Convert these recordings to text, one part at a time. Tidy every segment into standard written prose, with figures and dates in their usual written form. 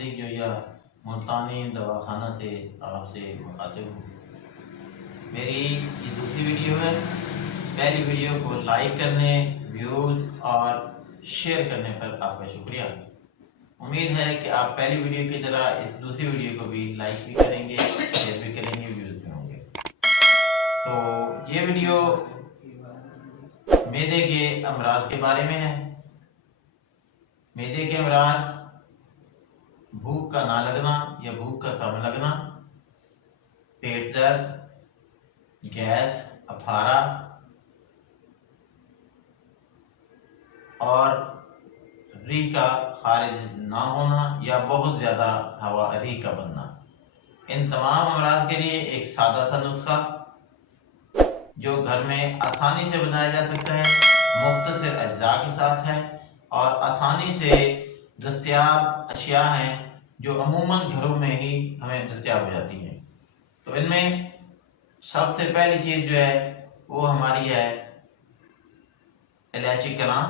नज़दीक जो या मुल्तानी दवाखाना से आपसे मुखातिब हूँ। मेरी ये दूसरी वीडियो है। पहली वीडियो को लाइक करने, व्यूज़ और शेयर करने पर आपका शुक्रिया। उम्मीद है कि आप पहली वीडियो की तरह इस दूसरी वीडियो को भी लाइक भी करेंगे, शेयर भी करेंगे, व्यूज़ भी होंगे। तो ये वीडियो मैदे के अमराज के बारे में है। मैदे के अमराज भूख का ना लगना या भूख का कम लगना, पेट दर्द, गैस, अफारा और री का खारिज ना होना या बहुत ज़्यादा हवा री का बनना। इन तमाम अमराज के लिए एक सादा सा नुस्खा जो घर में आसानी से बनाया जा सकता है, मुख्तसर अज्जा के साथ है और आसानी से दस्तयाब अशिया हैं जो अमूमन घरों में ही हमें दस्तयाब हो जाती हैं। तो इनमें सबसे पहली चीज़ जो है वो हमारी है इलायची कलां,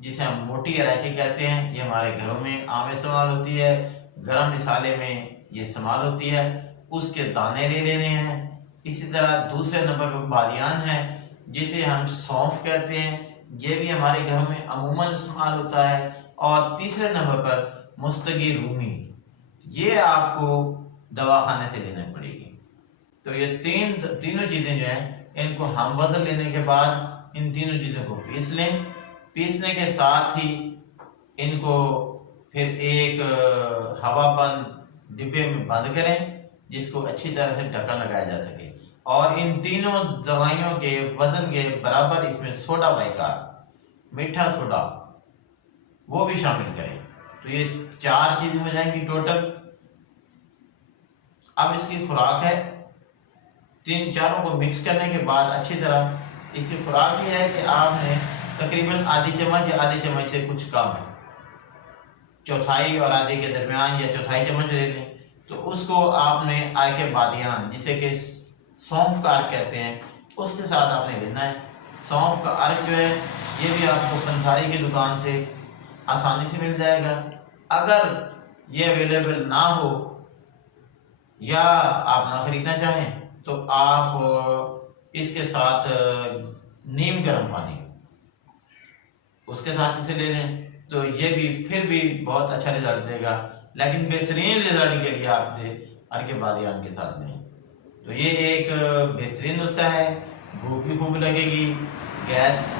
जिसे हम मोटी इलायची कहते हैं। ये हमारे घरों में आम इस्तेमाल होती है, गरम मसाले में ये इस्तेमाल होती है। उसके दाने ले लेने हैं। इसी तरह दूसरे नंबर पर बादियान है, जिसे हम सौंफ कहते हैं। ये भी हमारे घरों में अमूमन इस्तेमाल होता है। और तीसरे नंबर पर मुस्तगी रूमी, ये आपको दवाखाने से लेनी पड़ेगी। तो ये तीनों चीज़ें जो हैं, इनको हम वज़न लेने के बाद इन तीनों चीज़ों को पीस लें। पीसने के साथ ही इनको फिर एक हवाबंद डिब्बे में बंद करें, जिसको अच्छी तरह से ढक्कन लगाया जा सके। और इन तीनों दवाइयों के वजन के बराबर इसमें सोडा बाइकार, मीठा सोडा, वो भी शामिल करें। तो ये 4 चीज़ें हो जाएंगी टोटल। अब इसकी खुराक है, 3-4 को मिक्स करने के बाद अच्छी तरह इसकी खुराक ये है कि आपने तकरीबन आधी चम्मच या आधी चम्मच से कुछ कम, चौथाई और आधी के दरमियान या चौथाई चम्मच ले लें। तो उसको आपने अर्के बादियान, जिसे कि सौंफ का अर्क कहते हैं, उसके साथ आपने लेना है। सौंफ का अर्क जो है ये भी आपको पंसारी की दुकान से आसानी से मिल जाएगा। अगर ये अवेलेबल ना हो या आप ना खरीदना चाहें तो आप इसके साथ नीम गर्म पानी, उसके साथ इसे ले लें। तो ये भी फिर भी बहुत अच्छा रिजल्ट देगा। लेकिन बेहतरीन रिजल्ट के लिए आप इसे अर्के बादियान के साथ लें। तो ये एक बेहतरीन नुस्खा है। भूख भी खूब लगेगी, गैस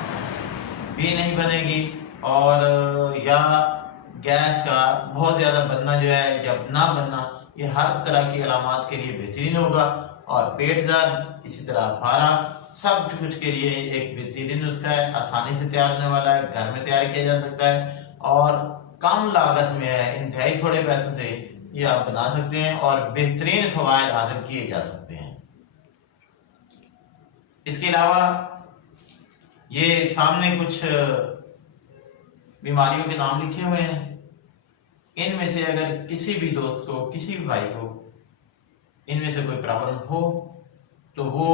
भी नहीं बनेगी और या गैस का बहुत ज़्यादा बनना जो है या ना बनना, ये हर तरह की अलामात के लिए बेहतरीन होगा। और पेट दर्द, इसी तरह अफारा, सब कुछ के लिए एक बेहतरीन नुस्खा है। आसानी से तैयार होने वाला है, घर में तैयार किया जा सकता है और कम लागत में है। इंतहाई थोड़े पैसों से ये आप बना सकते हैं और बेहतरीन फवायद हासिल किए जा सकते हैं। इसके अलावा ये सामने कुछ बीमारियों के नाम लिखे हुए हैं। इनमें से अगर किसी भी दोस्त को, किसी भी भाई को इनमें से कोई प्रॉब्लम हो तो वो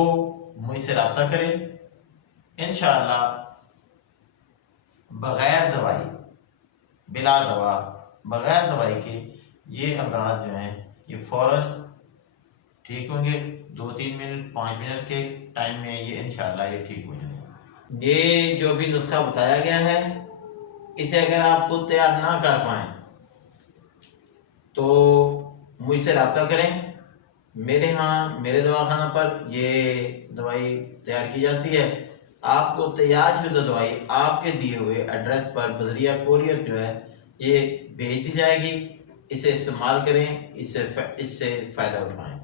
मुझसे रब्ता करें। इंशाअल्लाह बगैर दवाई, बिला दवा, बगैर दवाई के ये अमराज जो हैं ये फौरन ठीक होंगे। 2-3 मिनट, 5 मिनट के टाइम में ये इंशाअल्लाह ये ठीक हो जाएंगे। ये जो भी नुस्खा बताया गया है, इसे अगर आप खुद तैयार ना कर पाएँ तो मुझसे रब्ता करें। मेरे यहाँ, मेरे दवाखाना पर ये दवाई तैयार की जाती है। आपको तैयार शुदा दवाई आपके दिए हुए एड्रेस पर बजरिया कोरियर जो है ये भेज दी जाएगी। इसे इस्तेमाल करें, इससे फ़ायदा उठाएं।